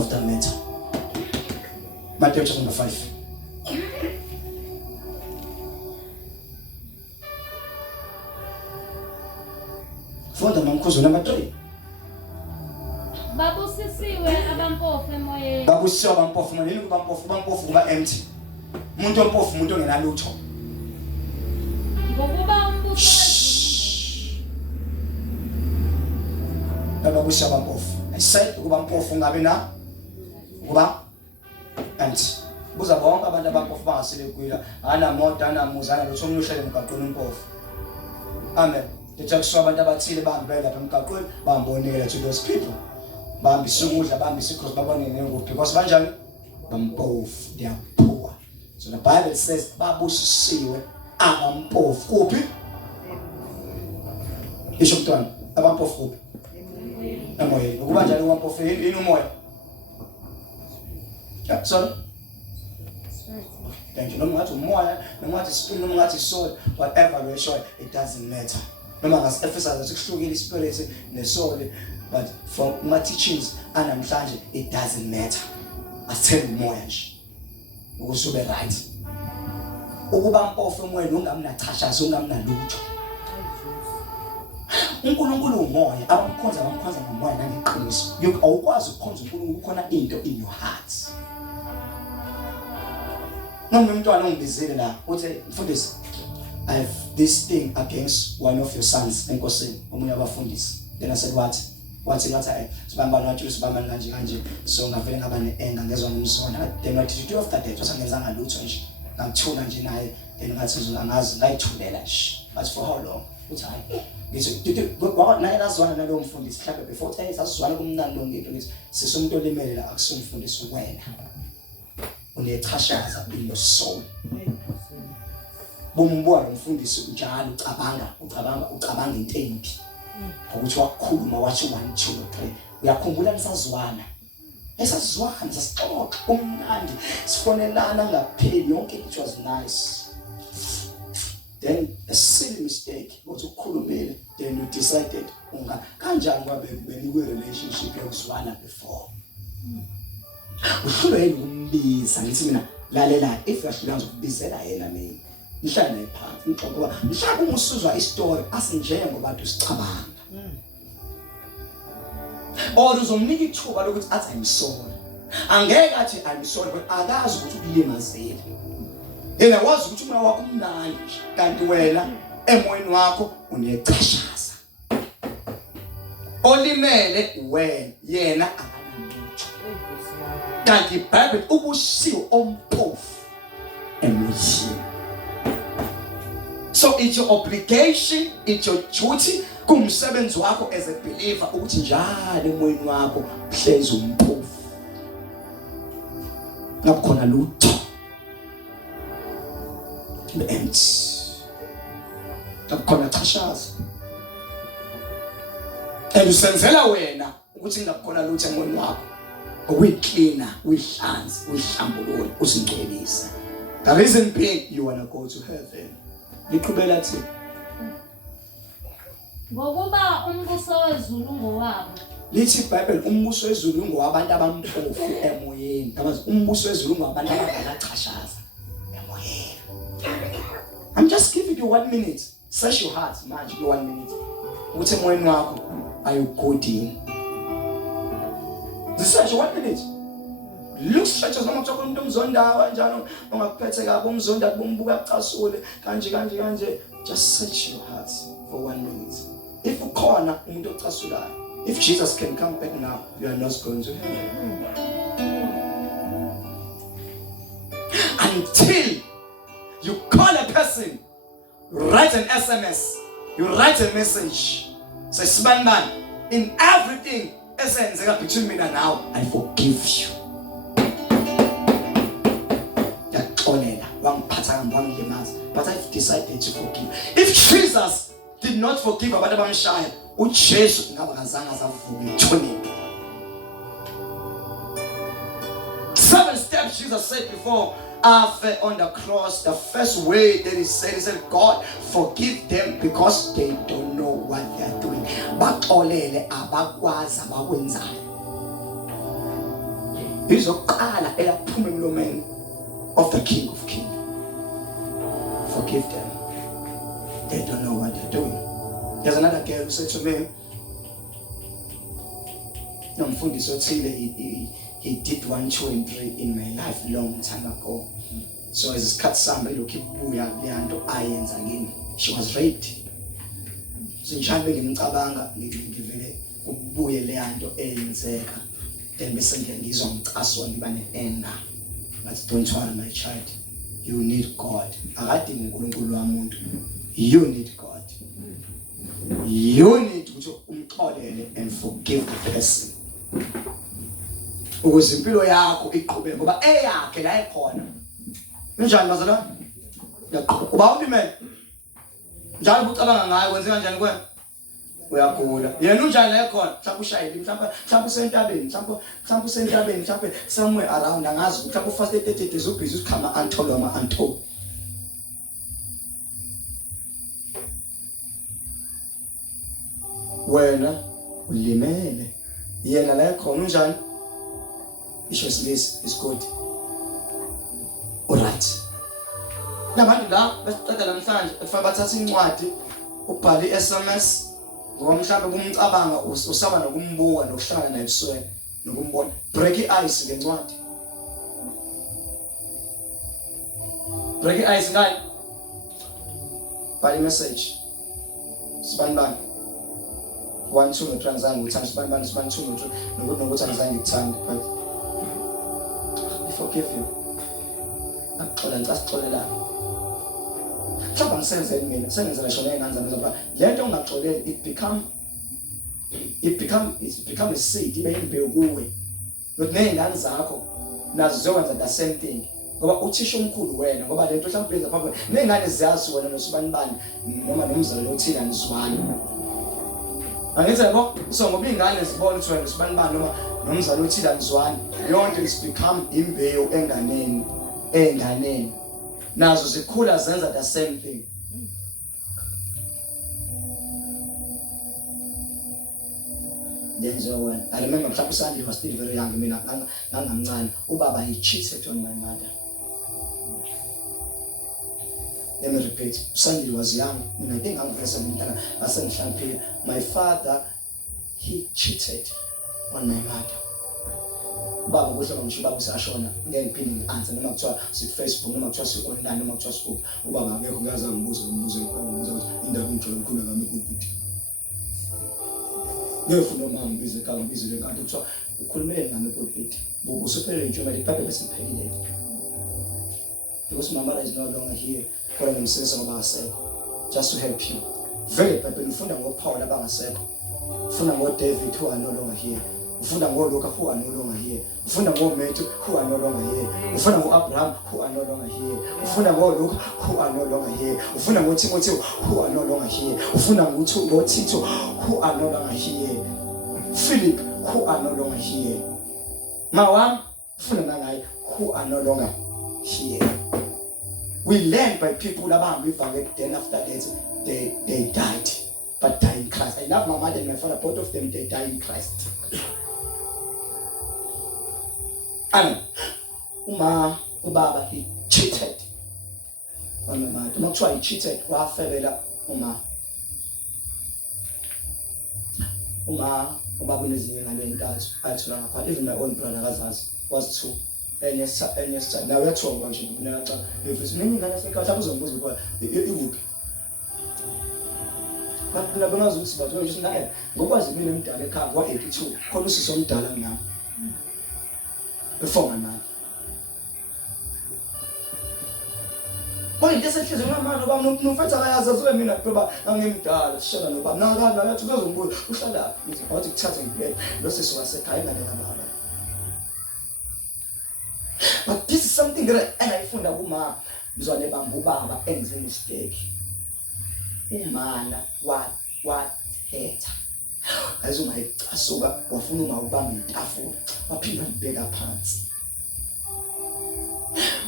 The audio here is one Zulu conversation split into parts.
of the matter. Matthew chapter number 5. Funda mamkhuzo number 3. Babusisiwe abampofu emoyeni. Babusisiwe abampofu emoyeni. Yini bampofu kuba empty. Umuntu ompofu umuntu ongenalutho. Ngokuba umbuso babusisiwe abampofu. I said ukuba mpofu ngabe na kuba empty. Buza bonke abantu abampofu bangasele kwila. Ana moto, ana muzana lutho omunye uhlele emgaqweni umpofu. Amen. Ngiyakusho abantu abathile bahambele lapha emgaqweni bambonekela to those people. Bahambisa ukudla, bahambisa ikhosi babone ngekuphi because banjani? Bampofu, they are poor. So the Bible says babusisiwe abampofu kuphi? Isho mntwana, abampofu kuphi? Emoyeni. Ukuba njalo abampofu yini umoya? Yeah, sorry. Thank you. No matter umoya, no matter spirit, no matter soul, whatever we show, it doesn't matter. Noma ngasifisa ukuhlukile ispirit nesoul, but from my teachings anamhlanje it doesn't matter. Asithembe umoya nje ukusube right. Ukuba mpofu emoyeni ungamnachashasa ungamnalutho. uNkulunkulu umoya, abamkhonza ngomoya nangeqiniso. Awukwazi ukukhonza uNkulunkulu kukhona into in your heart. Noma umntwana ongibizile la uthi mfundisi I have this thing against one of your sons enkosini omunye abafundisi. Then I said wathi sibamba kanje so ngavele ngaba neanger ngezwa ngimsona. Then wathi to of that day wasangenzanga lutho nje ngamthuna nje naye then ngathi angazi ngayithulela nje but for how long uthi hayi ngithi naye lazwana nalo mfundisi mhlawumbe before uthi sasizwana kumnandi lo ngento ngithi sisumuntu olimele la akusumfundisi wena unechashaza in your soul. Bombuka umfundisi njalo ucabanga into embi. Ukuthi wakhuluma wathi 1 2 3 uyakhumbula nisazwana. Esazwana sasixoxa umnandi sifonelana ngapheli yonke it was nice. Then a silly mistake ukuthi ukukhulumela then you decided kanjani kwabe benikwe relationship yokuzwana before. Uhlule yini umbiza ngithi mina lalela if uyahlula ngizokubizela yena mina. Ngihlala naye phansi ngixoxa mhlawumbe umusuzwa istory asinjengoba bantu sicabanga. Or uzomnika ithuba lokuthi athi I'm sorry. Angeke athi I'm sorry but akazi ukuthi ukulimazile. Yena wazi ukuthi umoya wakho umnandi kanti wena emoyeni wakho unechashaza. Olimele wena yena akalutho. Kanti iBhayibheli ubusiwe ompofu emoyeni. So it's your obligation, it's your duty kumsebenzi wakho as a believer ukuthi njalo emoyeni wakho hlezi umphofu. Ngakukhona lutho. Empty. Ngakukhona chashaza. Usenzela wena ukuthi ngakukhona lutho emoyeni wakho. Uyicleaner, uyihlanze, uyihlambulule, usingcwelise. The reason being you want to go to heaven. Liqhubela thi ngokuba umbuso wezulu ngowabo. Lithi iBhayibheli umbuso wezulu ngowabantu abampofu emoyeni. Kabazi umbuso wezulu ngowabantu abangachashaza emoyeni. I'm just giving you 1 minute. Search your heart manje 1 minute. Ukuthi emoyeni wakho ayugodini. Search 1 minute. Look straight as noma kuthoko umuntu umzonda kanjani ongakuphethe kabi umzonda bombuka ucasule kanje just search your heart for 1 minute. If ukhona umuntu ocasulayo, if Jesus can come back now, you are not going to heaven. Until you call a person, write an SMS, you write a message, say Sibani, in everything esenzeka between me and now, I forgive you. But I've decided to forgive. If Jesus did not forgive abantu abamshaya, uJesu ngabakazange azavuka ithoneni. 7 steps Jesus said before after on the cross. The first way that he said, God forgive them because they don't know what they are doing. Baxolele abakwazi abakwenzayo. izoqala eyaphuma emlomeni of the King of Kings. Forgive them. They don't know what they're doing. There's another girl who said to me, nomfundisi othile, he did 1, 2 and 3 in my life long time ago. So as isikhathi sami lokhu ibuya leyanto ayenza ngini, she was raped. So njalo ngimcabanga ngivele ubuye leyanto eyenzeka, then bese ngizwa ngicaswa ngiba ne-anger. But don't worry my child, you need God. Akadingi uNkulunkulu wamuntu, you need God. You need ukuthi umxolele and forgive the person, ukuze impilo yakho iqhubeke, ngoba eyakhe la ekhona. Njani bazalwane? Yaqhubeka. Uba ulimele njalo ucabanga ngayo wenze kanjani kwena? Uyagula. Yena unjani la ekhona? Mhlawumbe ushayile, mhlawumbe usentabeni, mhlawumbe usentabeni, mhlawumbe somewhere around, angazi, mhlawumbe ufast 30 days ubhizi usikhama antolo ama anto. Wena ulimele. Yena la ekhona unjani? Isho isilisi is good. Alright. Nabantu la besiqeda namhlanje ekufanele bathatha incwadi ubhale i-SMS ngoba mhlawumbe kumcabanga usaba nokumbuka nokuhlangana naye ebusweni nokumbona. Break i-ice ngencwadi. Break i-ice ngayo. Bhala i-message. Sibani 1, 2 noTranzange uthanda sibani 2 nokuthi angizange ngikuthande, but I forgive you. Axola ngisasixolelana. Mhlawumbe ngisenzeni mina, sengenzela shona engane ngoba lento ongaxoleli it become a seed, ibe imbewu kuwe. Not nezingane zakho nazo zizokwenza the same thing. Ngoba uthisha omkhulu wena, ngoba lento mhlawumbe yenza phakathi nezingane ziyazi wena nosibani noma nomzali othina nizwana. Angithi yabo, so ngoba ingane zibona ukuthi wena nosibani noma nomzali othina nizwana, yonke is become imbewu enganeni. Nazo zikhula zenza the same thing. Then I remember mhlawumbe Sandy was still very young, mina ngangamncane. Ubaba he cheated on my mother. Let me repeat, Sandy was young, and I think I'm very young. My father, he cheated on my mother. Ubaba kuhle ngisho ubaba usashona ngiyayiphinde ngiansa noma kuthiwa Facebook noma kuthiwa si-online noma kuthiwa sikuphi, ubaba ngekho ngaze ngibuze ukuthi indaba ngijolo ngikhuluma ngami ukuthi ngefuna mama ngibize ekhaya ngibize le kanti kuthiwa ukhulumele nami ePulpit busuphelele njengoba iphepha besiphelile, because my mother is no longer here kodwa ngimsebenzisa ngoba akasekho, just to help you. Vele iBhayibheli ufunda ngoPaul abangasekho, ufunda ngoDavid who are no longer here, ufunda ngoLuka who are no longer here, ufunda ngoMatthew who are no longer here, ufunda ngoAbraham who are no longer here, ufunda ngoLuke who are no longer here, ufunda ngoTimothy who are no longer here, ufunda ngoTito who are no longer here, Philip who are no longer here, Mawam ufunda nangaye who are no longer here. We learn by people that then after that they died, but died in Christ. I love my mother and my father, both of them they died in Christ. And Ubaba he cheated on my mother. Not sure he cheated. Ubaba unezinye ngalo entathu ayithola ngapha. Even my own brother was 2. And yes, now that's all I should do. If it's many guys like I was on board, it would. But the bonus was about to just not. What was the minimum that I can't walk 82? Call some dollar now. Before my man. Well, it doesn't feel my man about no better as a minute, but I'm in the shut up. But now that goes good. Who shut up? It's about to chat in bed. This is what I say. I about. But this is something that I found a woman who's on a bamboo baba ends in mistake. Man, what hate? As my sober, or Funuma Bambi Tafu, or people bigger pants.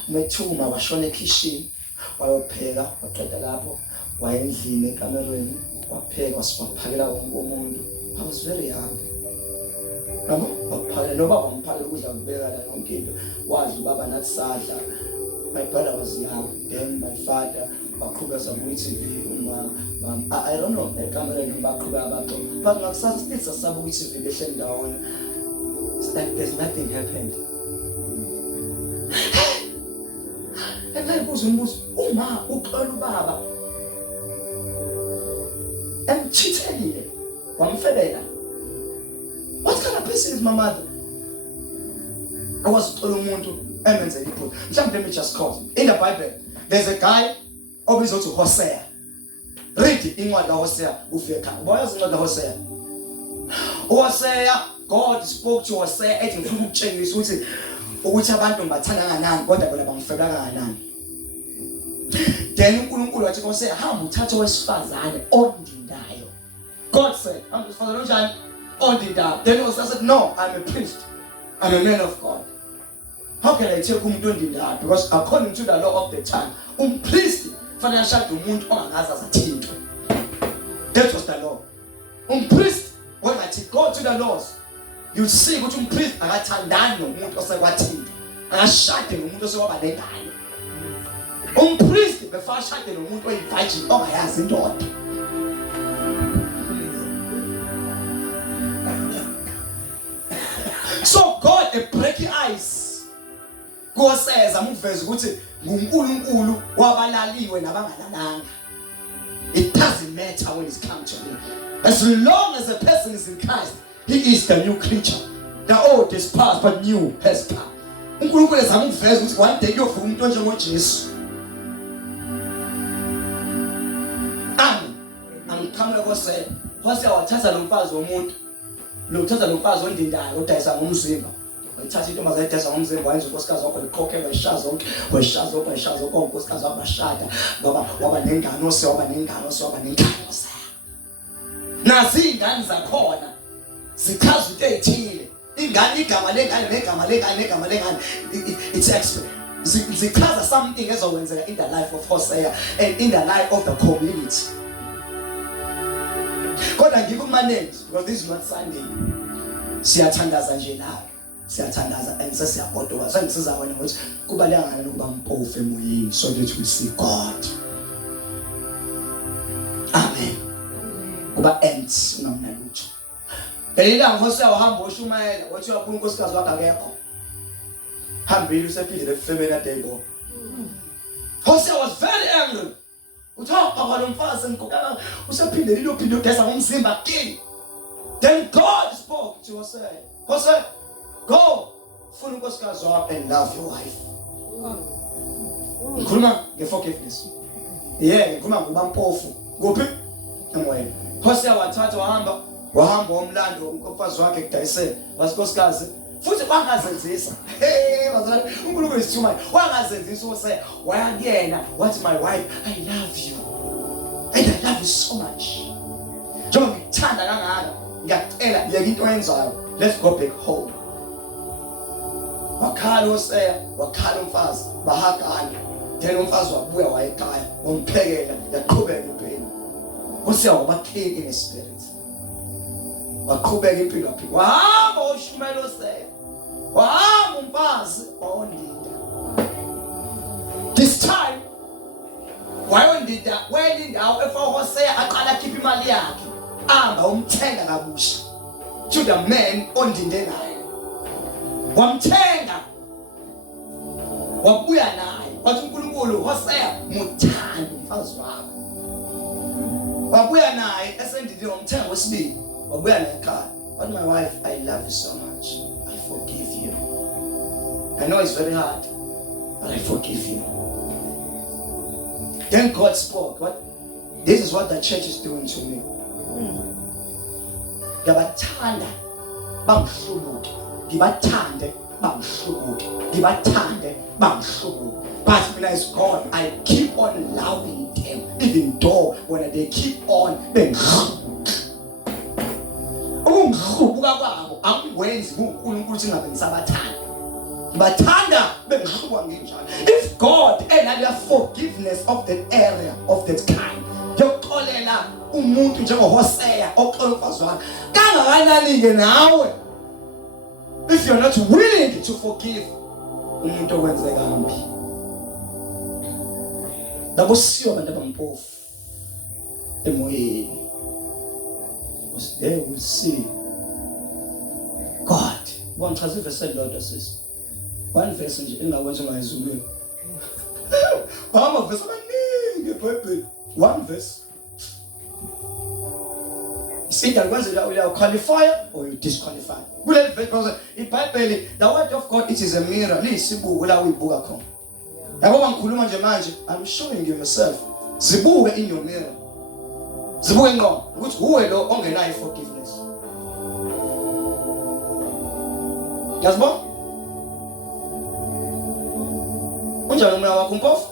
My tumor was shown a kissing, or pega, or Catalabo, while in the Cameroon, or peg was for Pagla or Mondo. I was very young. Yabo baphakela no baba umphakela ukudla kubeka la yonke into wazi ubaba nathi sadla. My brother was young, then my father baqhubeka sabuyi TV I don't know ekamera noma baqhubeka abantu but ngakusasa still sasabuyi TV behle ndawona. It's like there's nothing happened. Engayibuza umbuzo uma uxola ubaba emchithelile wamfebela. What kind of person is my mother? I was uxola umuntu emenzele iphutha. Mhlawumbe let me just quote. In the Bible there's a guy obizwa uthi Hosea. Read incwadi kaHosea ufika. Uyazi incwadi kaHosea? Hosea, God spoke to Hosea ethi ngifuna ukutshengisa ukuthi abantu bathanda kanani kodwa bona bangifela kanani. Then uNkulunkulu wathi Hosea hamba uthathe owesifazane ondindayo. God said, hamba usifazane onjani? Ondindayo. Then Hosea said, no, I'm a priest. I'm a man of God. How can I take umuntu ondindayo? Because according to the law of the time, priest fanele ashade umuntu ongangazi asathintwe. That was the law. Priest when I go to the laws, you see ukuthi priest akathandani nomuntu osekwathintwa. Akashade nomuntu osekwaba nengane. Priest before ashade nomuntu oyivirgin ongayazi indoda. So God a breaking ice. Koseza muveza ukuthi nguNkulunkulu wabalaliwe nabangalalanga. It doesn't matter when it's come to me. As long as a person is in Christ, he is the new creature. The old is past but new has come. uNkulunkulu ezamuveza ukuthi one day uyofika umuntu onjengoJesu. Amen. Angikhamela Hosea. Hosea wathatha lo mfazi womuntu. Uthatha lo mfazi ondindayo odayisa ngomzimba. Uthatha into mazayidayisa ngomzimba wayenza unkosikazi wakho likhokhe wayishaza zonke unkosikazi wakho bashada waba nengane waba nengane. Nasi ingane zakhona zichaza into ezithile. Ingane igama lengane it's expert. Zichaza something ezokwenzeka in the life of Hosea and in the life of the community. Kodwa ngikumanage because this is not Sunday. Siyathandaza nje la. Siyathandaza and sesiyagodoka. Sengisiza bona ukuthi kubaleka ngani ukuba mpofu emoyeni so that we see God. Amen. Kuba ends unamnalutho. Elila Hosea wahamba oshumayela wathi uyaphuma unkosikazi wakhe akekho. Hambile usephindile efemeni adebo. Hosea was very angry. Uthoqa kwalomfazi ngikokana usephindile lilophinde ugesa ngomzimba kini. Then God spoke to Hosea. Hosea, go funa unkosikazi wakho and love your wife. Ngikhuluma ngeforgiveness. Ngikhuluma ngoba mpofu. Kuphi? Emoyeni. Hosea wathatha wahamba umlando umfazi wakhe kudayisela wasikosikazi futhi wangazenzisa bazali uNkulunkulu isithuma wangazenzisa Hosea wayakuyena wathi my wife I love you and I love you so much njengoba ngikuthanda kangaka ngiyacela yeke into oyenzayo let's go back home. Wakhala Hosea wakhala umfazi bahagana then umfazi wabuya wayekhaya wamphekela yaqhubeka impilo. Hosea waba clean in the spirit. Waqhubeka impilo yakhe. Wahamba uShumayela Hosea. Wahamba umfazi ondida. This time wayondida indawo efaka Hosea aqala akhipha imali yakhe. Amba umthenga kabusha. To the man ondinde naye. Wamthenga. Wabuya naye. Wathi uNkulunkulu Hosea muthanda umfazi wakho. Wabuya naye esendile umthenga wesibili. Wabuya naye ekhaya. But my wife, I love you so much. I forgive you. I know it's very hard, but I forgive you. Then God spoke. What? This is what the church is doing to me. Ngiyabathanda bangihlubuke. Ngibathande bangihlubuke. Ngibathande bangihlubuke. But when I God, I keep on loving them, even though when they keep on being ungihlubuka kwabo angikwenzi uNkulunkulu singabe ngisabathanda. Bathanda bengihlubuka nginjalo. If God had forgiveness of that area of that kind, yoxolela umuntu njengoHosea oxola umfazi wakhe kangakanani ke nawe if you're not willing to forgive umuntu owenze kambi. Labo siyo abantu abampofu emoyeni. Because they will see God. One chance verse elilodwa sisi. One verse nje engawenza ngayizulweni. Verse amaningi eBhayibheli. One verse. See, you qualify or you disqualify. Kule verse because iBhayibheli, the word of God, it is a mirror. Lisibuko la uyibuka khona. Yabo ngikhuluma nje manje, I'm showing you yourself. Zibuke in your mirror. Zibuke ngqo ukuthi uwe lo ongenayo forgiveness. Yazbo? Unjani umoya wakho mpofu?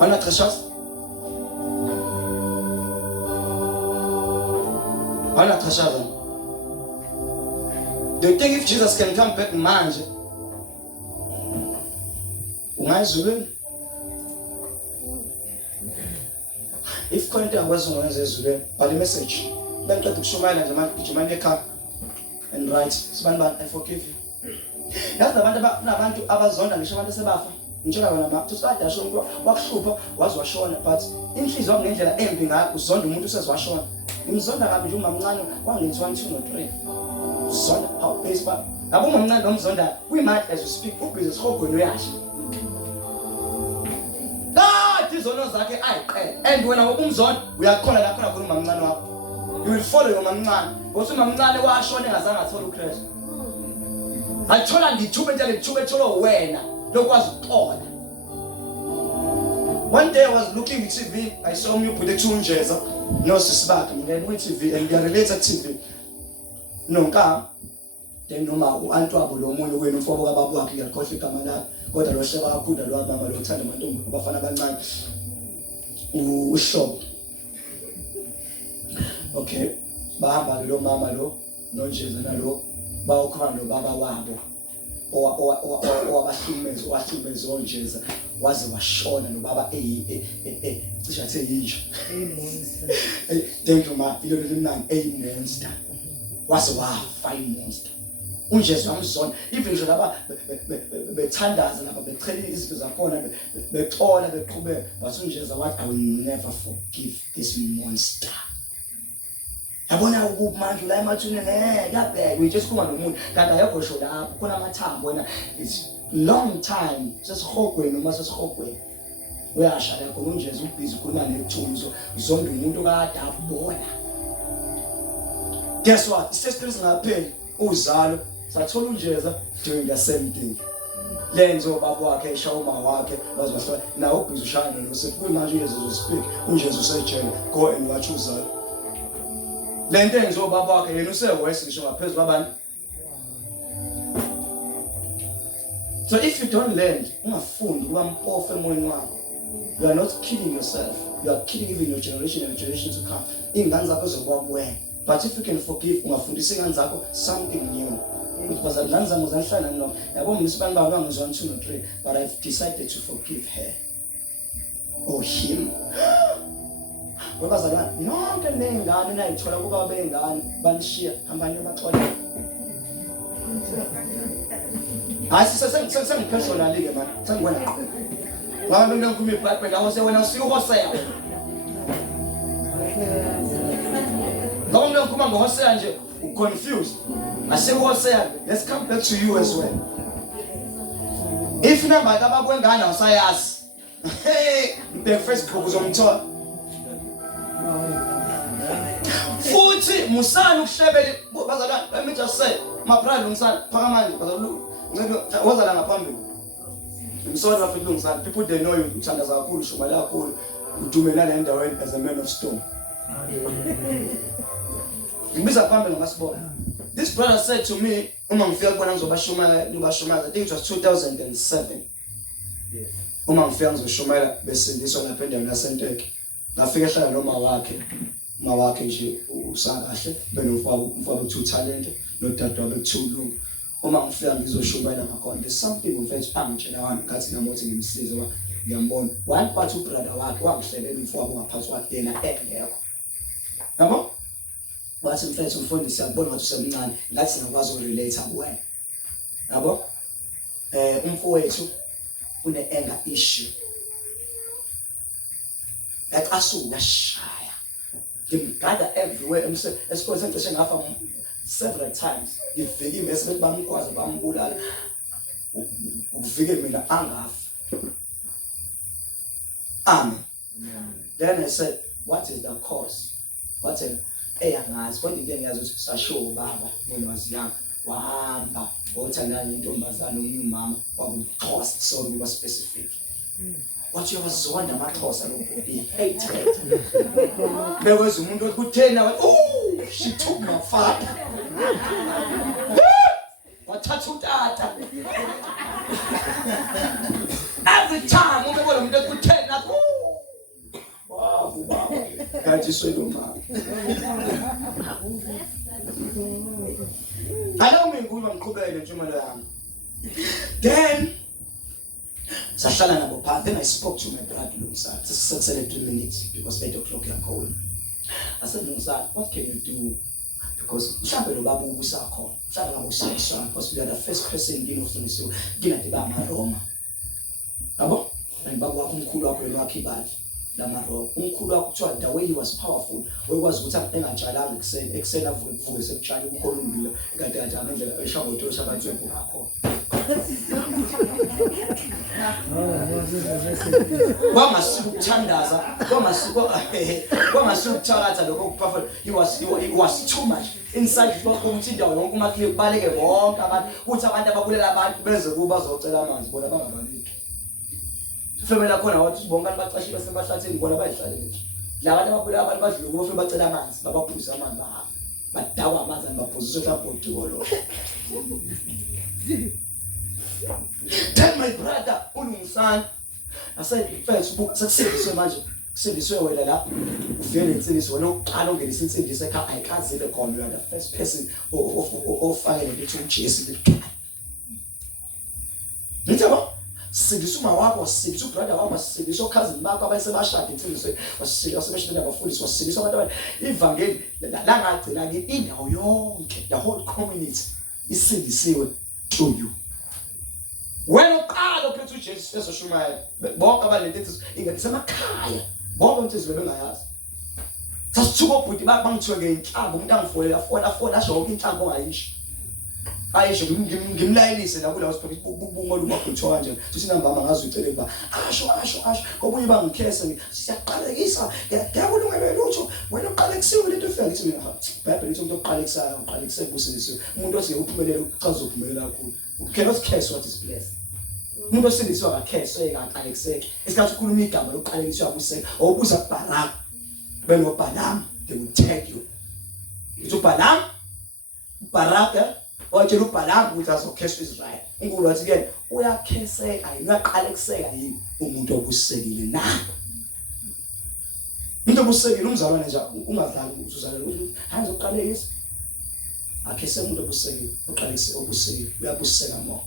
Ana trashas? Ana trashas. Do you think if Jesus can come back manje? Ungayizulweni? If konke akwazi ukwenza ezulweni, bhala message. Baqeda ukushumayela nje manje ijimani ekhaya and write, "Sibani, I forgive you." Yazi abantu abazonda ngisho abantu sebafa. Ngitshela wena ma, tusada asho umuntu wakuhlupha wazi washona but inhliziyo ngendlela embi ngayo uzonda umuntu usezwashona. Imzonda kabi nje umamncane wangithi 1 2 no 3. Uzonda how base ba. Ngabo umamncane nomzonda kuyimali as you speak ubhizi sihogweni uyasho. Izono zakhe ayiqele and wena ngokumzona uyakhona la khona khona umamncane wakho. You will follow your mamncane. Ngoba umamncane washona engazange athola uChristu. Athola ngithuba into lethuba ethola wena lokwazi ukuxola. One day I was looking at TV, I saw me put a tunjeza no sisibakhe ngene ku TV and they related TV. Nonka then noma uantu abo lo munye wena umfobo kababa wakhe ngiyakhohlwa igama lakhe kodwa lo sheba kakhulu lo mama lo uthanda amantombi abafana abancane uShop. Okay, bahamba lo mama lo noNjeza nalo bawukhona lo baba wabo owabahlukumeza oNjeza waze washona no baba cishe athe yinja. Thank you ma, ilo limnani monster. Waze wafa monster. Unjeza wamzona even nje laba bethandaza lapha bechela izinto zakhona bexola beqhubeka but uNjeza wathi I will never forgive this monster. Yabona ukumanje la emathuneni kuyabheka we just kuma nomuntu kanti ayekho sho lapho khona amathambo wena it's long time sesihogweni noma sesihogweni uyasha la khona uNjeza ubhizi ukhuluma nethunzo zonke umuntu kade abona. Guess what? Sisters ngapheli uzalo sathola uNjeza doing the same thing. Lenzo baba wakhe eshaya uma wakhe bazwahlola nawo ubhizi ushaya noSipho kuyimanje uNjeza uzospeak uNjeza usejele go and watch uzalo. Lento enzo baba wakhe yena usewese ngisho ngaphezulu kwabantu. So if you don't learn, ungafundi kuba mpofu emoyeni wakho. You are not killing yourself. You are killing even your generation and generations to come. Ingane zakho zokuba kuwena. But if you can forgive, ungafundisa ingane zakho something new. Because ingane zami zanhlala nalo. Yabo mina sibani baba ngizwa 2 no 3, but I've decided to forgive her or him. Ngoba bazalwane nonke nengane nayithola kuba bengane banishiya hambani emaxola. Personally ke man sengibona wami ngikhuluma iBhayibheli awuse wena usiyuHosea ngoba ngikhuluma ngoHosea nje uconfused asiHosea. Let's come back to you as well. If number kabakwengane awusayazi the first group uzomthola futhi musana ukuhlebele bazalwane. Let me just say my brother umsana phaka manje bazalwane wazala ngaphambili. I'm sorry for lungisana. People they know you uthandaza kakhulu shumala kakhulu udumelana endaweni as a man of stone. Ngibiza phambili ngasibona. This brother said to me uma ngifika kubona ngizobashumela I think it was 2007. Yes. Uma ngifika ngizoshumela besindiswa lapha endaweni yaseNteke. Ngafika ehlala noma wakhe nje usakahle benomfabo 2 talent nodadewabo 2 lungu. Uma ngifika ngizoshumayela ngakhona there's something mfethu angitshela wami ngathi namothi ngimsize ngoba ngiyambona one part ubrother wakhe wangihlelela umfowabo ngaphansi kwakhe yena engekho. Yabo wathi mfethu umfundisi akubona ukuthi usemncane ngathi ngakwazi ukurelate kuwena yabo umfowethu une-anger issue yacasuka shaya ngimgada everywhere esikoleni sengicishe ngafa several times ngifike imesi bethi bamgwaza bambulala ukufike mina angafi amen. Then I said, what is the cause? What is angazi kodwa into engiyazi ukuthi sasho baba when I was young wahamba othandana nentombazana umnyumama wakumxhosa so we were specific. What you wazonda amaxhosa lo he hated. Bekwenza umuntu okuthena oh she took my father. Wathatha utata. Every time ubebona umuntu okuthena wow baba kanti swelo mama. Allow me ukuba ngiqhubeke ntshumayelo yami. Then sahlala nabo phansi. Then I spoke to my brother Lumsana. Sasele 3 minutes because 8 o'clock you're calling. I said Lumsana, what can you do? Because mhlawumbe lo baba ubusakhona. Mhlawumbe ngabusayiswa because we are the first person nginofundisiwe nginathi ba maRoma. Yabo? And baba wakho umkhulu wakho yena wakhe ibali la maRoma. Umkhulu wakho kuthiwa the way he was powerful. Wayekwazi ukuthi engatshalanga ekuseni avuke sekutshala umkhulu umbila kanti kanti amandlela eshaboto shabantu yakho. Kwamasiko ukuthandaza kwamasiko ukuthalatha lokho kuperform he was too much inside lokho ukuthi indawo yonke uma kubaleke bonke abantu ukuthi abantu ababulela abantu beze kuba bazocela amanzi bona bangabaleki femela khona wathi bonke abantu bacashile basebahlatheni bona bayihlalele la bantu ababulela abantu badlule kufe bacela amanzi babaphuza amanzi bahamba badawa amanzi abaphuza mhlawumbe lo. Tell my brother uLumsana. I said first book sekusediswe manje kusebenziswe wena la uvele insiniso wena uqala ungenisa insiniso ekhaya ayikazile khona you are the first person ofake into uJesu lekhaya. Ngitshaba sindisa uma wakho sindisa ubrother wakho sindisa cousin bakho abayesebashada insiniso wasebashada abafundisi wasindisa abantu ivangeli la ngagcina ke indawo yonke the whole community isindisiwe to you. When uqala uphethe uJesu esoshumayela bonke abalendethu ingasemakhaya bonke umthizo bebengayazi sasithuka ubhuti bangithiwe ngeinhlamba umuntu angifolela afona asho konke inhlamba ongayisho ayisho ngimlayelise la kulawo siphephe ubungolo ubakuthiwa kanje sithi namba ngazi ucele kuba asho obunye bangikhese siyaqalekisa ngiyabulungela lutho wena uqala kusiwe lento efika ngithi mina Bible lithi umuntu oqala kusaya uqala kusebusisiwe umuntu ose uphumelela uchaza uphumelela kakhulu. You cannot curse what is blessed. Umuntu osindiswa akakheso ekaqalekiseke esikhathi ukhuluma igama lokuqalekiswa kuseka awubuza kuBalaam beno Balaam they will take you it's Balaam Baraka watshela uBalaam ukuthi azokheswa Israel uNkulunkulu wathi ke uyakheseka ayingaqalekiseka yini umuntu obusekile na umuntu obusekile umzalwane nje ungadlali uzuzalele ukuthi hayi uzoqalekisa akhese umuntu obusekile uqalekise obusekile uyabuseka mo.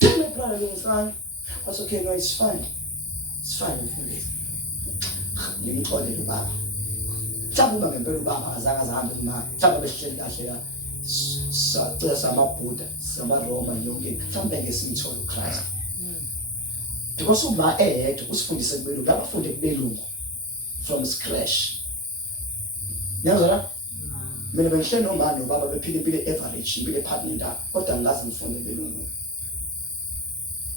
Tell my brother Lumsana, what's okay, no, it's fine mfundisi. Ngimxolele ubaba. Mhlawumbe ngempela ubaba azange ahambe imali. Mhlawumbe behleli kahle la. Sacela samabhuda, samaRoma yonke. Mhlawumbe ke simthole uChrist. Because uma eyedwa usifundise kubelungu, labafunde kubelungu from scratch. Ngiyazwana? Mina bengihleli nomama nobaba bephile impilo average, impilo ephakathi nendawo. Kodwa ngazi ngifunde kubelungu.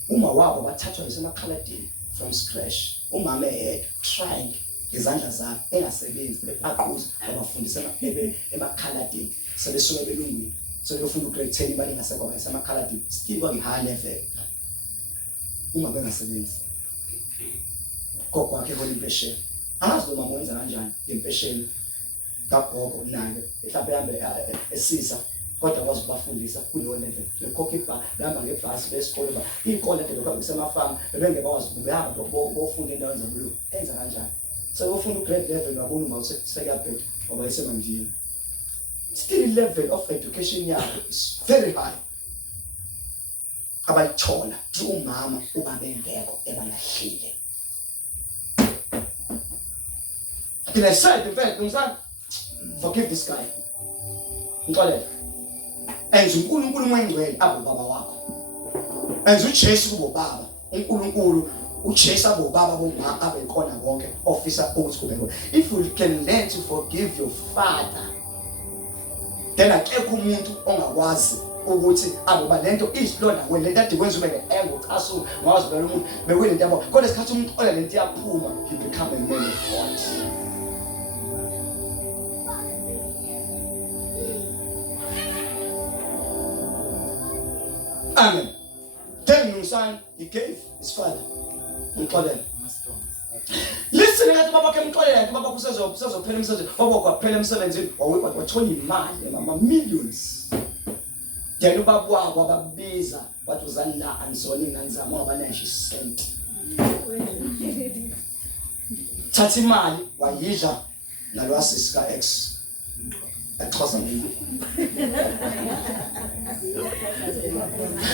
Uma wabo bathathwa esemakhaladini from scratch umama eyedwa trying izandla zakhe engasebenzi beqaquza abafundisa emakhaladini sebesuka belungwini sebefuna ugrade 10 imali ngasekwa esemakhaladini still kwa high level uma bengasebenzi gogo wakhe kule impesheni angazi noma mwenza kanjani impesheni kagogo naye mhlawumbe yambe esisa kodwa kwazi ukubafundisa kuleyo level lekhokha ibha behamba ngebhasi besikole ba inkole nje lokho kusemafama bebengekwazi behamba bofunda endaweni zabulu enza kanjani sebefunda ugrade level wabona uma sekuyabheka ngoba isemandini still level of education yakho is very high abayithola umama ubabengeko ebalahlile. And I said in fact Lumsana, forgive this guy. ngixolele enza uNkulunkulu umengcwele abobaba wakho enza uJesu kubo baba uNkulunkulu uJesu abo baba bomama abekhona konke ofisa ukuthi kube khona. If you can learn to forgive your father then akekho umuntu ongakwazi ukuthi azoba lento isilona wena lento ade kwenza ube ne-ego chasu ngawazi vele umuntu bekwele into yabo kodwa isikhathi umuntu ola lento iyaphuma you become a man of God. Amen. Then Musa he gave his father umxolele. Listen ngathi baba ke mxolele ngathi baba kusezophela umsebenzi baba kwaphela emsebenzini wathola imali ama millions. Then ubaba wabo ababiza wathi uzani la anzoni nganzama ngoba nashi cent. Thatha imali wayidla nalwasisi ka X. Exhosa ngini.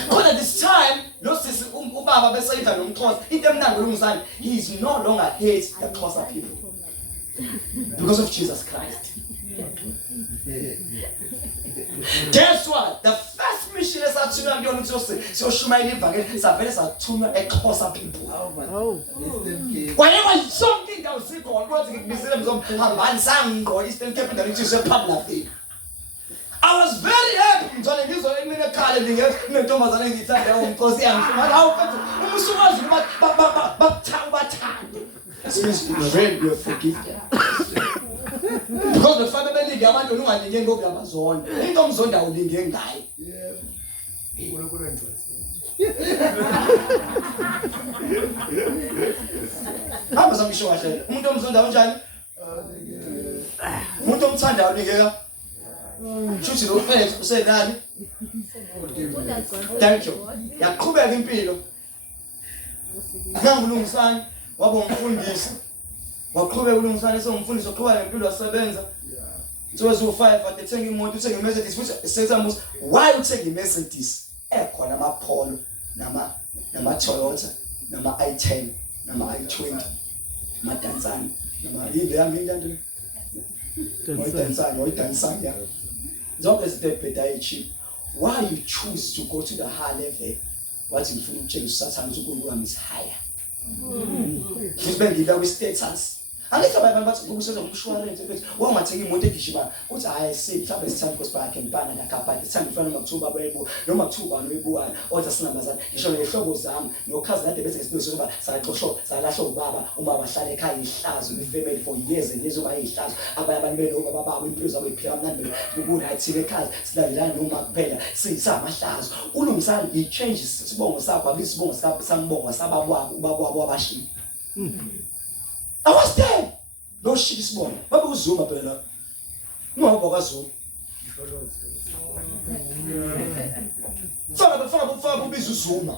Because at this time, lo sisi ubaba besayidla nomXhosa into emnandi loMsana he is no longer hates the Xhosa people because of Jesus Christ. Guess what? The first mission is actually on the Jose. So Shumaili Vagel savele sathunywa eXhosa people. Whenever something that was sick on God to ngisele mzomhambani sangqo Eastern Cape ndalithiswe Pamela Fair. I was very happy ngizole ngizole mina ekhaya nginentombazane ngithanda umXhosa yangifuna hawu mfethu umusukazi bakuthanda. This means you are forgiven. Because the family belinge abantu ungalinge ngokuyabazonda. Into omzonda ulinge ngaye. Hamba sangisho kahle. Umuntu omzonda unjani? Umuntu omthanda ulingeka. Shuthi lo mfethu usenani? Thank you. Yaqhubeka impilo. Ngangulungisani wabo umfundisi. Waqhubeka ulungisana somfundisi oqhubeka ngempilo wasebenza. Soze u5 athenga imoto uthenga iMercedes futhi sesamusa why uthenga iMercedes ekhona amaPolo nama Toyota nama i10 nama i20 madansani nama ile yami into oyidansani ya zonke izitebheda cheap. Why you choose to go to the high level wathi ngifuna ukutshela uSathane ukuthi uNkulunkulu is higher. Ngizibengile kwi-status. Angithi abantu bathi ukusebenza ngomshwarensi mfethu wangathenga imoto egishima uthi hayi mhlawumbe sithanda because bakhe ngibana nakapha sithanda ufana noMathuba bayebo noma Mathuba noyibukayo othi sinambazana ngisho lehlobo zami nokhazi kade bese ngisibizwe ukuba saxoxo salahla ubaba uma bahlala ekhaya ihlazo ifamily for years and years uma ihlazo abanye abantu benoba baba impilo zabo iphila kamnandi ukuright ekhaya silalelana noma kuphela sisamahlazo ulungisana he changes sibongo sakho abisibongo sambongo sababwabo ubabwabo abashiya. I was there. No shit is born. Baba uzuma phela. No baba uzuma. Faka ubiza uzuma.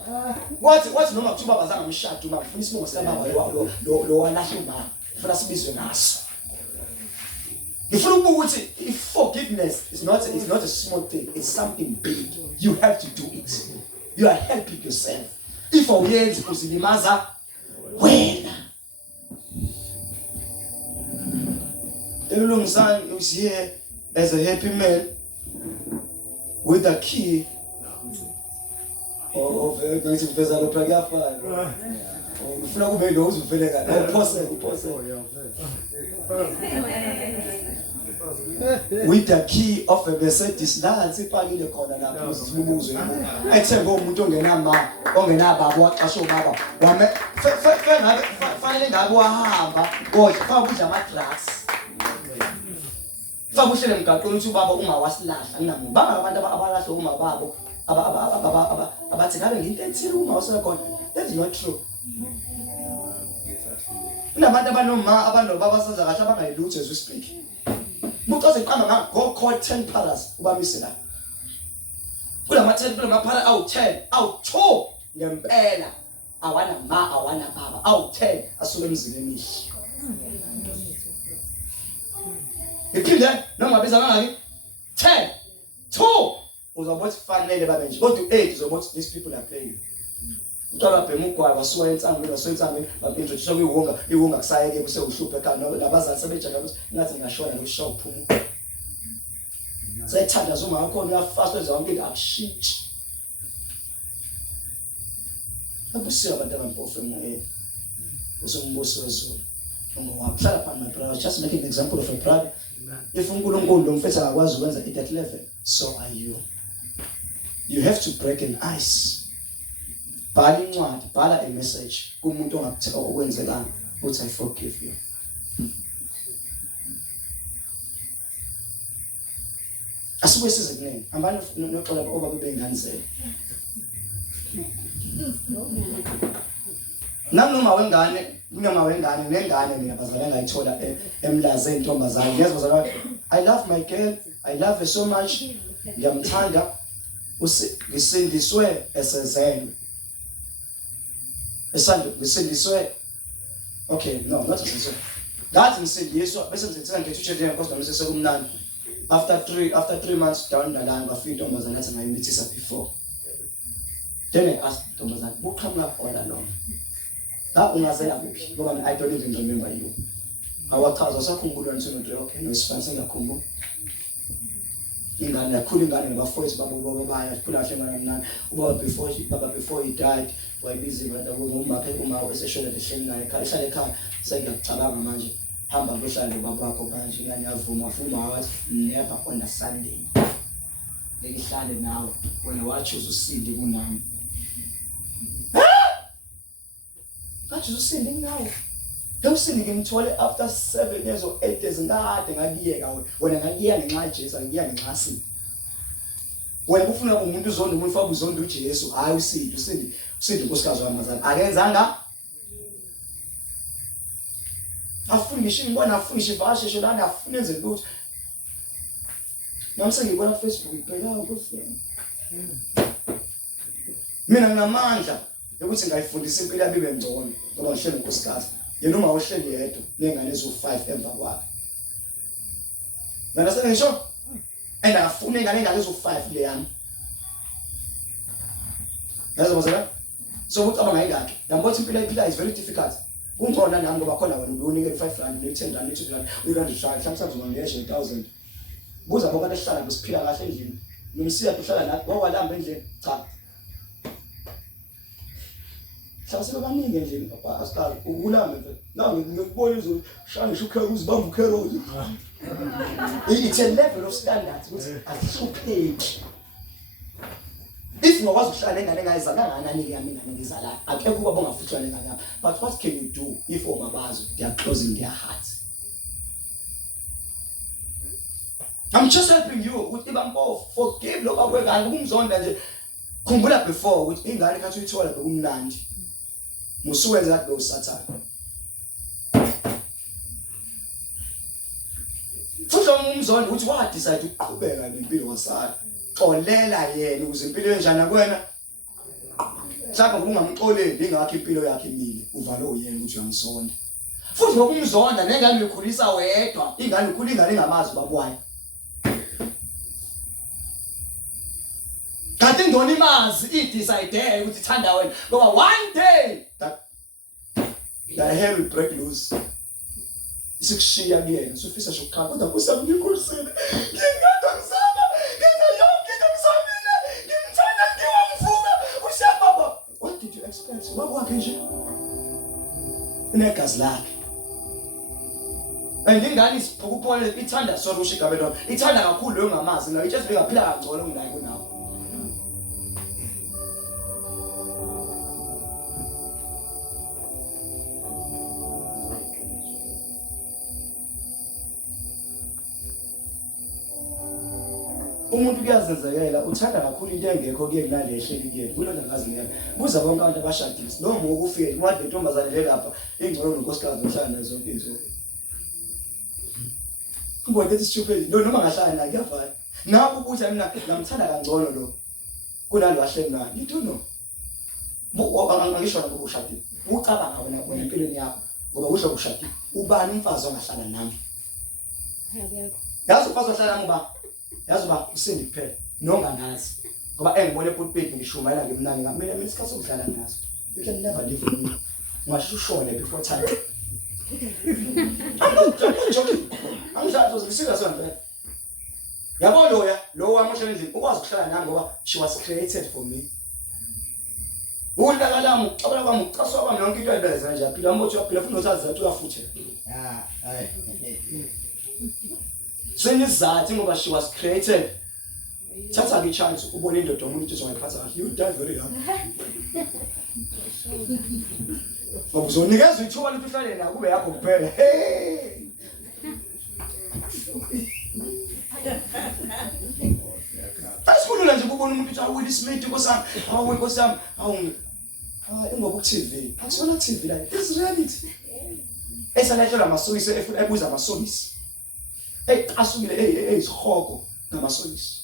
Wathi noma kuthiwa bazanga umshado uma ufuna isibongo sika baba lo walahla uma. Ufuna sibizwe ngaso. Ngifuna ukubuka ukuthi if forgiveness is not a small thing, it's something big. You have to do it. You are helping yourself. If awuyenzi uzilimaza wena. Elungisani is here as a happy man with a key of going to Vezalo Pragafa. Ufuna kube lo uzuveleka uphose with the key of a Mercedes nansi ipakile khona lapho sibubuzo yebo ethenga umuntu ongenababa waxasho baba wame fanele ngabe wahamba kodwa faka ama drugs faka uhlele emgaqweni uthi ubaba ungawasilahla nginamuntu bangabantu abalahla uma babo abathi ngabe nginte ethile uma wasekhona. That's not true. Kunabantu abanobaba senza kahle abangayilutho as we speak. Mukaze qamba nga go call 10 paras ubamise la. Kulama 10 para awu 10 awu 2 ngempela awana baba awu 10 asuke emzini emihle. Iphinde noma biza ngaki 10 2 uzobothi fanele babe nje kodwa 8 uzobothi these people are playing. Uthola bhema ugwala basuka ensangweni bapintsha iwonga kusayeke kuse uhluphe ekhaya nabazali sebejaga ukuthi ngathi ngashona nokushawa uphuma. sayithandaza ungakhona uyafasta wenza wonke into akushintshi. Abusiwe abantu abampofu emoyeni. Usumbuso wezulu. Ungawaphala phansi my brother. Just making an example of a brother. If uNkulunkulu lo mfethu akakwazi ukwenza it at level, so are you. You have to break an ice. Bhala incwadi, bhala a message kumuntu ongakutheka okwenzekanga uthi I forgive you. Asuke size kunene. Hambani noxola obaba bengane zenu. Noma wengane, nengane mina bazalwa ngayithola emlaze intombazane. Ngiyazibazalwa, I love my girl, I love her so much. Ngiyamthanda. Ngisindiswe esezelwe. Ngisindiswe. Okay, no, not ngisindiswe. That ngisindiswa bese ngithetha ngethutshe because nami sesekumnandi. After 3 months down the line, ngafika intombazane athi ngayimithisa before. Then I asked intombazane, "Uqhamuka all along?" La ungazela kuphi? Ngoba I don't even remember you. Awachaza usakhumbula nje okay, no isifana ngiyakhumbula. Ingane yakhula ingane ngabafowethu babo baya sikhula kahle ngane mnani. Baba before he died, wayibiza abantu ngomakhe uma eseshona ehleli naye ekhaya ehlala ekhaya sengiyacabanga manje. Hamba kuhlala nobaba wakho manje ngani yavuma wafuma wathi never on a Sunday. Ngihlale nawe wena wachoose usindi kunami. Wachoose usindi nawe. Usindi ngimthole after 7 years or 8 years ngade ngakiyeka wena ngakiya ngenxa yaJesu ngiya ngenxa yasi. Wena ufuna umuntu uzonda umuntu ufaka uzonda uJesu hayi usindi unkosikazi wamazana akenzanga. Afuni ngisho ngibona afuni shivashe sholana afuni enze lutho. Nami sengibona ku Facebook iphela ukuthi mina nginamandla ukuthi ngayifundisa impilo yabibe ngcono ngoba ngihlele unkosikazi. Yena uma uhleli yedwa nengane ezo5 emva kwakhe. Mina sengisho engafuna ingane ezo5 le yami. Yazobona? So ucabanga ngayingakhe. Yambona impilo ephila is very difficult. Kungona nami ngoba khona wena unikele 5 rand, ne10 rand, ne20 rand, uyirandi shaya, sometimes ungangeshe 1000. Buza bonke ahlala besiphila kahle endlini. Nomsiya uhlala nathi, wawalamba endlini. Cha. Hlawumbe baningi endlini, asicala ukulamba mfethu. Nawe ngikubona uzoshaya ngisho uzibamba ukherozi. It's a level of standards ukuthi asihlupheki. If ngakwazi ukuhlala engane engayizalanga kanani ke yami ingane ngizala akekho kuba bongafuthwana engane yami. But what can you do if ongabazi they are closing their hearts? I'm just helping you ukuthi ibampofu forgive lo bakwengane kumzonda nje. Khumbula before ukuthi ingane kathi uyithola bekumnandi. Musuwenza that beUsathane. Futhi umzonda ukuthi wa decide ukuqhubeka nempilo wasala. Xolela yena ukuze impilo enjani kuwena. Mhlawumbe ungamxoleli ingakho impilo yakhe imile uvale uyena ukuthi uyamsonda. Futhi ngokumzonda nengane ukhulisa wedwa, ingane ukhula ingane engamazi babwayo. Kanti ngoni imazi idecide ukuthi ithanda wena ngoba one day the hell will break loose. Isikushiya kuyena usufisa shokuqala kodwa kusami ngikholisile. Ngingada ngizama ngenza yonke into ngizamile ngimthanda ngiwamvuka usiyababa. What did you expect? Baba wakhe nje unegazi lakhe. Ngingani isiphukupole ithanda sorry ushigabelo ithanda kakhulu lo ngamazi nayo just bengaphila kangcono kunayo kunawo. Umuntu kuyazenzekela uthanda kakhulu into engekho kuye kunale ehleli kuyena kulona ngazi ngeke buza bonke abantu abashadile noma ukufika incwadi lentombazane le lapha ingcono nonkosikazi ohlala nazo zonke izinto kubona ukuthi stupid noma ngahlala naye kuyavala nabo ukuthi mina ngamthanda kangcono lo kunalo ahleli naye you don't know angisho ngoba ushadile ucabanga wena empilweni yakho ngoba usho ushadile ubani umfazi ongahlala nami yazi umfazi ohlala nami uba yazi ba usindi kuphela nongangazi ngoba engibone pulpit ngishumayela ngimnani ngamina isikhathi sokudlala ngazo you can never live with me ngasho ushone before time I'm not joking I'm serious on that Yabo lo wamoshela endlini ukwazi ukuhlala nami ngoba she was created for me. Ulaka lami ucabula kwami ucaswa kwami yonke into ayibenza nje aphila mbothi uyaphila futhi usazathi uyafuthe. Hayi. Senizathi ngoba she was created. Thatha ke chance ubone indoda omuntu uzongayiphatha kahle. You die very young. Uzonikezwe ithuba lokuthi uhlale la kube yakho kuphela. Hey. Asikulula nje ukubona umuntu uthi awuwili Smith nkosami, nkosami, ngoba ku TV. Akusona TV la. It's reality. Esalethelwa amasokisi ebuza amasokisi. Asukile isikhoko ngamasokisi.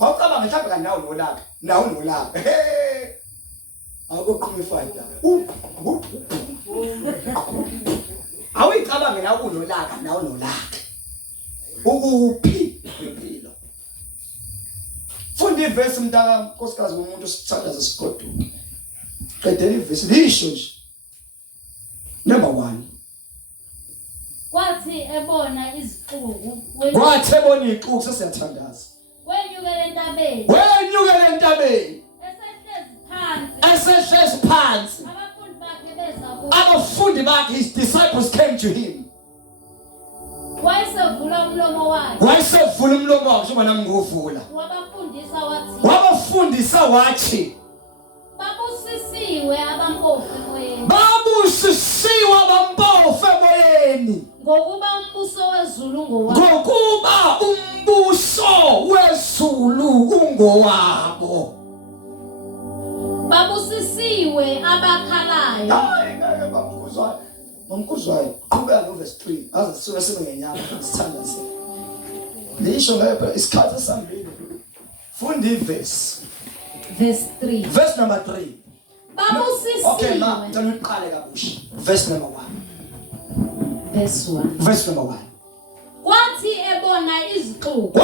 Awucabanga mhlawumbe kanawo nolaka. Nawo nolaka. Akuqhuma ifayda. Awuyicabanga nawo unolaka nawo nolaka. Ukuphi impilo. Funda ivesi mntaka nkosikazi umuntu osithandaza isigoduka. Qedela ivesi lisho nje. Number 1. Kwathi ebona izixuku. Kwathi ebona izixuku sesiyathandaza. Wenyukele entabeni. Esehlezi phansi. Abafundi bakhe his disciples came to him. Wayesevula umlomo wakhe njengoba nami ngovula. Wabafundisa wathi. Babusisiwe abampofu emoyeni. Ngokuba umbuso wezulu ungowabo. Babusisiwe abakhalayo. Hayi ngeke bamkuzwayo. Qhubeka no verse 3. Aze sisuke sibe ngenyanga sithanda se. Lisho lapha isikhathi sambili. Funda iverse. Verse 3. Verse number 3. Babusisiwe. Okay, ma, ngicela uqale kabusha. Verse number 1. Verse number 1. Kwathi ebona izixuku.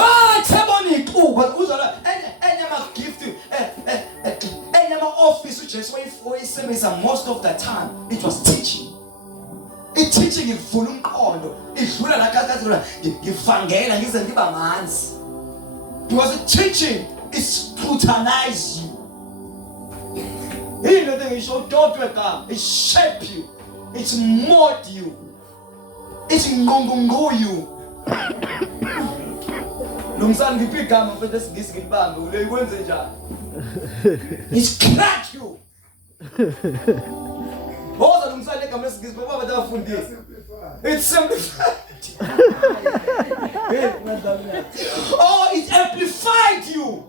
Uzala enye ama gift enye ama office uJesu wayisebenzisa most of the time it was teaching. Teaching ivula umqondo, idlula la kaZulu ngivangela ngize ngiba manzi. Because teaching is scrutinize you. Into ngisho dodwe ka, it shape you, it mold you, it ngqongqongo you. Nomsana ngiphi igama mfethu esingizibambe ule ikwenze njani? It crack you. Boza nomsana igama esingizibambe baba bafundisa. It's simplified. Oh, it amplified you.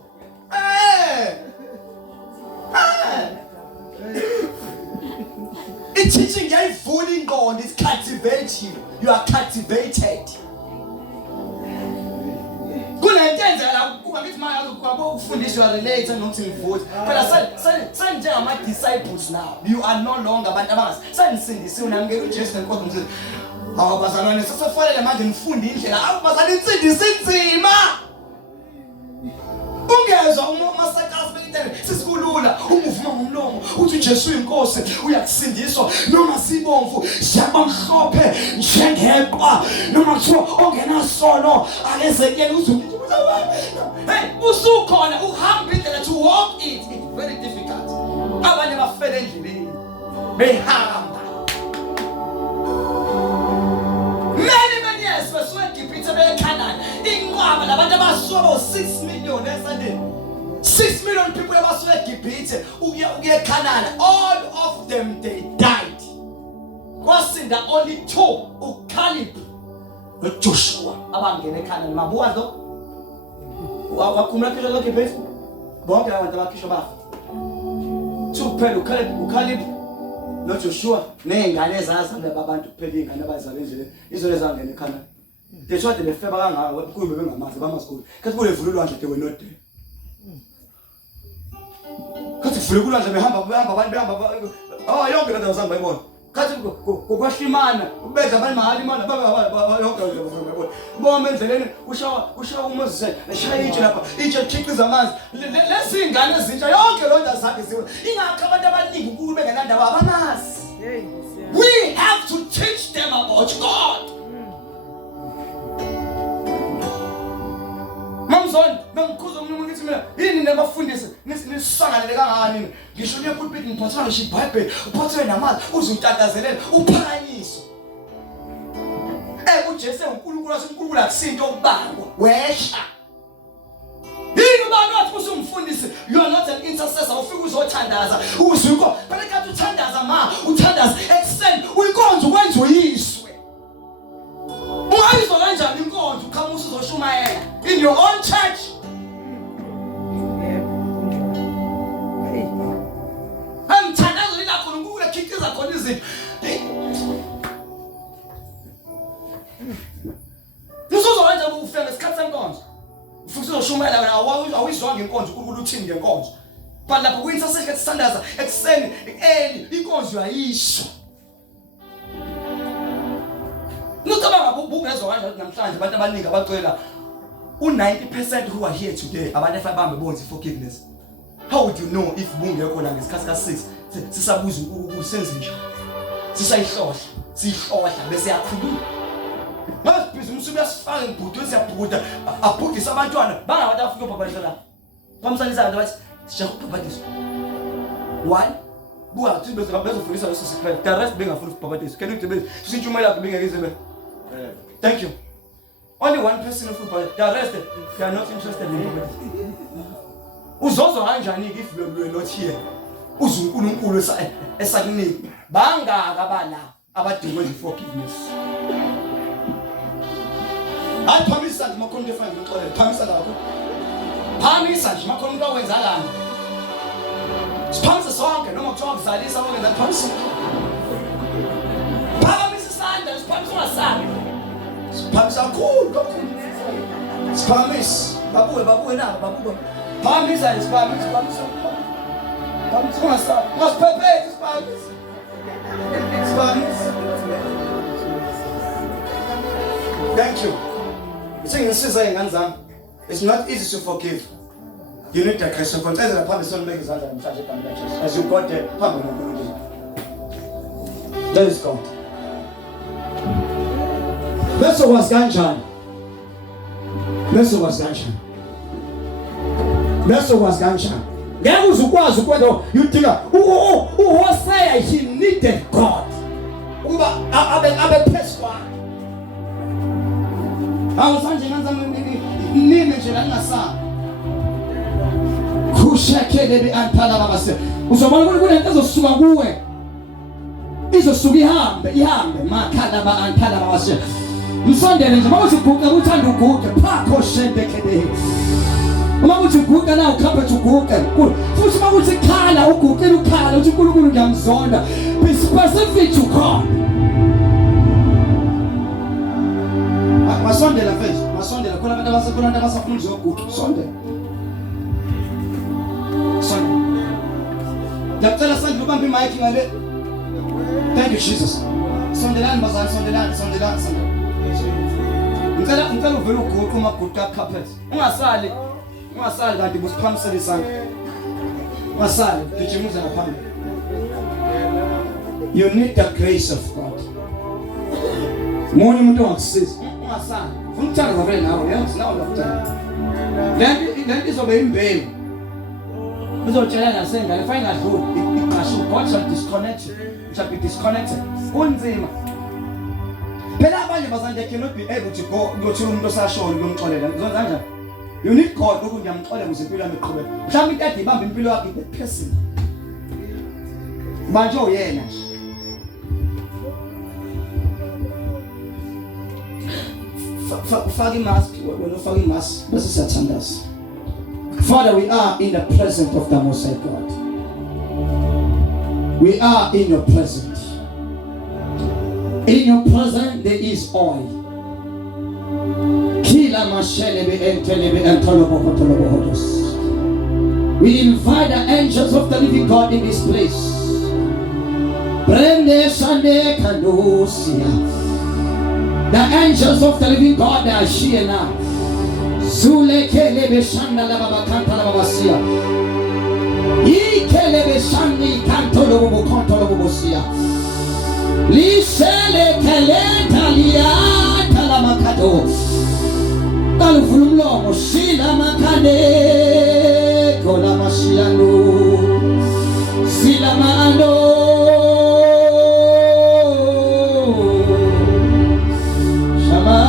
It's teaching you fooling God, it cultivates you. You are cultivated. Kunentenza la kuba ngithi manje ukufundiswa relate nokuthi ngivuthi. Phela sanjengama disciples now. You are no longer abantu abangazi. Sanisindisiwe namukela uJesu nenkonzo ngisithi. Hawu bazalwane sesifanele manje nifunde indlela. Awu bazalwane insindisi inzima. Ungezwa uma sakasi belitele sisikulula umuvuma ngomlomo uthi uJesu inkosi uyakusindiswa noma sibomvu siyabamhlophe njengeqwa noma kuthiwa ongenasono akezekele uzuthi hey usukhona uhamba indlela to walk it it's very difficult. Abanye bafela endleleni behamba many years basuke eGibhithe beyeKhanani inqwaba labantu abasuka 6 million esandeni 6 million people abasuka eGibhithe ukuya eKhanani, all of them they died. Kwasinda only 2, uCaleb noJoshua abangena eKhanani. Mabuka lo wakhumula kisho zonke eGibhithe bonke abantu abakhishwa bafa 2 kuphela, uCaleb noJoshua nezingane ezazalwa babantu kuphela izingane abazalwa endleleni izolo ezangena eKhanani. They tried to lefeba kangaka kube bengamazi bamasikole. Kathi kule vula ulwandle they were not there. Kathi vula ulwandle behamba abantu yonke lento azange bayibona. Kathi kokwashimana ubeza abantu mahalimana baba yonke lento azange bayibona. Bombe endleleni ushawa uMoses eshaya itshe lapha itshe khiqiza amanzi. Lezi ingane ezintsha yonke lonto azange ziwe. Ingakho abantu abaningi kulo bengenandaba abamazi. We have to teach them about God. Mamzon, bengikhuza umuntu ngithi mina yini nabafundisi nisisanganele kangani ngisho le pulpit ngiphathwa ngisho iBhayibheli uphathwe namanzi uzuntatazelele uphakanyiso uJesu uNkulunkulu waseNkulunkulu akusinto okubangwa wehla yini ubani wathi usumfundisi you are not an intercessor ufika uzothandaza uziko phela kathi uthandaza uthandaza extend uyinkonzo kwenza uyiswe ungayizwa kanjani inkonzo ukhamusa uzoshumayela in your own church amthandazo lakho uNkulunkulu akhiqiza khona izinto Uzokwenza ukufika ngesikhathi senkonzo. Ufika uzoshumayela wena awuyizwanga inkonzo uNkulunkulu uthini ngenkonzo. But lapho kuyinsasekhe esandaza ekseni inkonzo yayisho. Nucabanga ubungezwa kanjani namhlanje abantu abaningi abacela u90% who are here today abantu efabambe bonke forgiveness. How would you know if bungekho la ngesikhathi ka6 sisabuza ukusenza nje. Siyihlohla bese yakhuluma. Masibhizi umsuku yasifaka ibhudo siyabhuda abhudisa abantwana bangabantu afika ubhabhadisa la bamsanisa abantu bathi sija kubhabhadisa 1 buka ukuthi bezofundisa leso secret the rest bengafuna ukubhabhadisa can you do it sitshumela kubingekizebe thank you only one person of ubhabhadisa the rest they are not interested in ubhabhadisa uzozwa kanjani if you are not here uzuNkulunkulu esakunika bangaka abala abadinga forgiveness Phamisa nje makhono efana ngixolele phamisa lapho phamisa nje makhono umuntu akwenzakani siphamisa sonke noma kuthiwa kuzalisa okwenza phamisa isandla siphamisa ungasabi siphamisa kakhulu siphamisa babuye nabo babuye phamisa nje siphamisa ungasabi ungasiphephezi siphamisa thank you. It's not easy to forgive. You need the grace of God. As you got there, that is God. Beso was ganjan. Ngeke uzukwazi ukwenza you think Hosea he needed God. Ukuba abe phezwa. Awusanje nganza nime nje la ngasa kushekele bi antala babase uzobona ukuthi kunento ezosuma kuwe izosuka ihambe makhala ba antala babase msondele nje mawuthi uguqa uthanda uguqa phakho shembekele uma uthi uguqa na ukhapha uguqa futhi uma uthi khala uguqela ukhala uthi uNkulunkulu ngiyamzonda be specific to God. Masondela khona abantu abasafuna ukuzoguqa sondela Dr. Sandro ubambe imic ngale thank you Jesus sondelani bazali sondelani ngicela uvele uguqa uma guqa carpet ungasali kanti busiphamisela isandla ungasali gijimuza ngaphambili you need the grace of God Moni umuntu ongakusiza ungasali ufuna ukuthanda vele nawe yazi nawe uyakuthanda lento izobe imbewu uzotshela ngasengane fayina dlula iqashu God shall be disconnected kunzima phela abanye bazande cannot be able to go to umuntu osashona uyomxolela ngizonza kanjani you need God ukuthi ngiyamxolela ukuze impilo yami iqhubeke mhlawumbe ikade ibamba impilo yakhe the person manje uyena nje Fagi mask, when you fagi mask, this is attendance. Father, we are in the presence of the Most High God. We are in your presence. In your presence there is oil. We invite the angels of the living God in this place. The angels of the living God they are here now. Zule kelebe shanda la baba kanta la baba sia. I kelebe shandi kanto lo bobo kanto lo bobo sia. Li shele kelenta liya kala makado. uqala uvula umlomo shila makhane kola mashilano sila maando shamana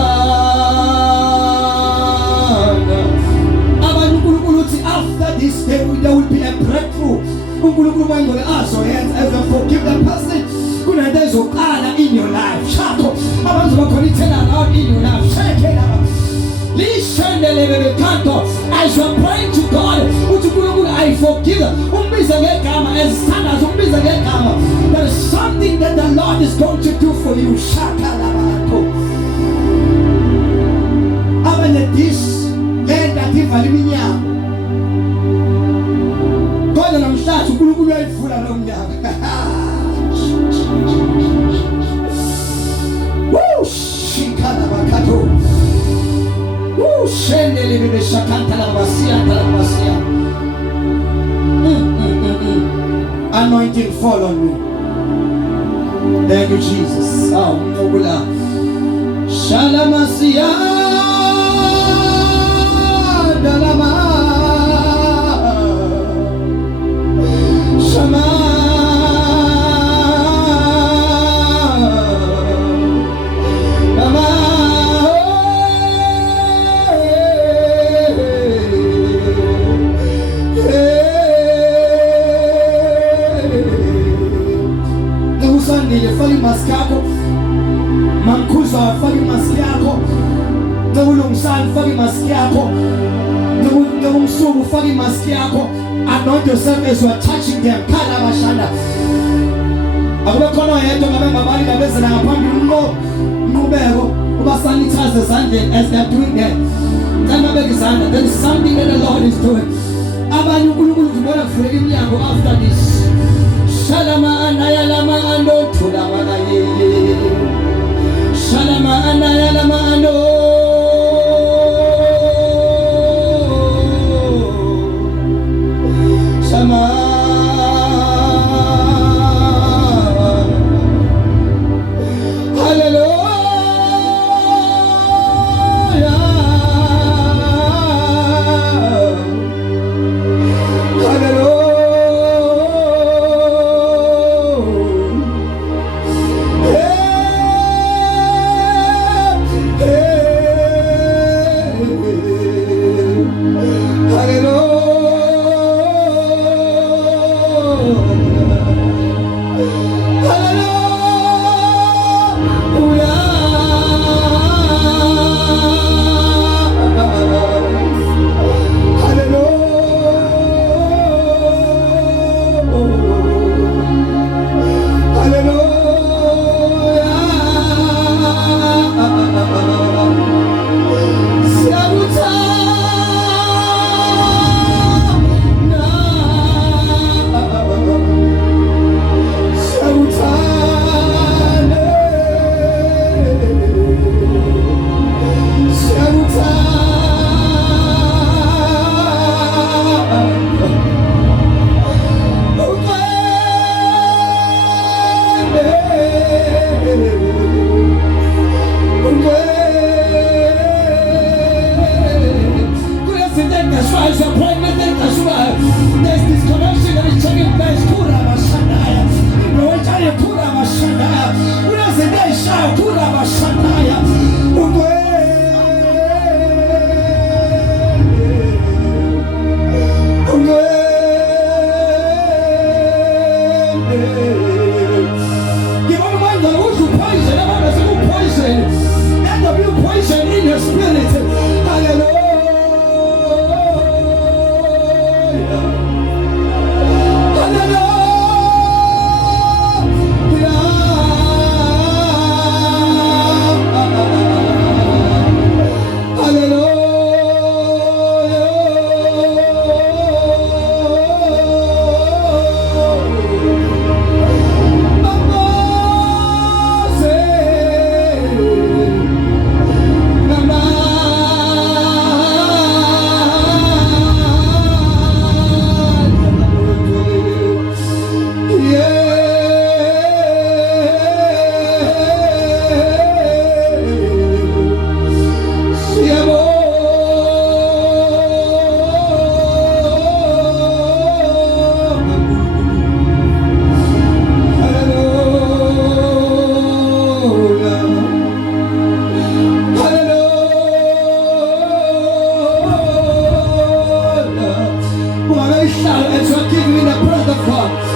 abanye uNkulunkulu uthi after this day there will be a breakthrough. uNkulunkulu mayengole aso hands as you forgive that person kunento ezoqala in your life shakho abantu bakhona i-turn around in your life. Listen, as you are praying to God, I forgive. There is something that the Lord is going to do for you. This land that you are living in. God and I'm starting to go full along there. Woo! Shikalabakato. Shendele shakanta la basia. Anointing fall on me. Thank you, Jesus. Oh, nobula. Shalamasia dalama. Shama. Fali maski yako, Mankuza fali maski yako, Ngulumsan fali maski yako, Ngumsubu fali maski yako. Anoint yourself as you are touching them. Kala bashanda. Akuba kono yeto ngabe mabali ngabeze na ngaphambi ngubeko uba sanitize zandle as they are doing that. There is something that the Lord is doing. Abanye uNkulunkulu ubona kuvuleka iminyango after this. Shalama anayalama ando tulama ye. Shalama anayalama ando. Shama. God.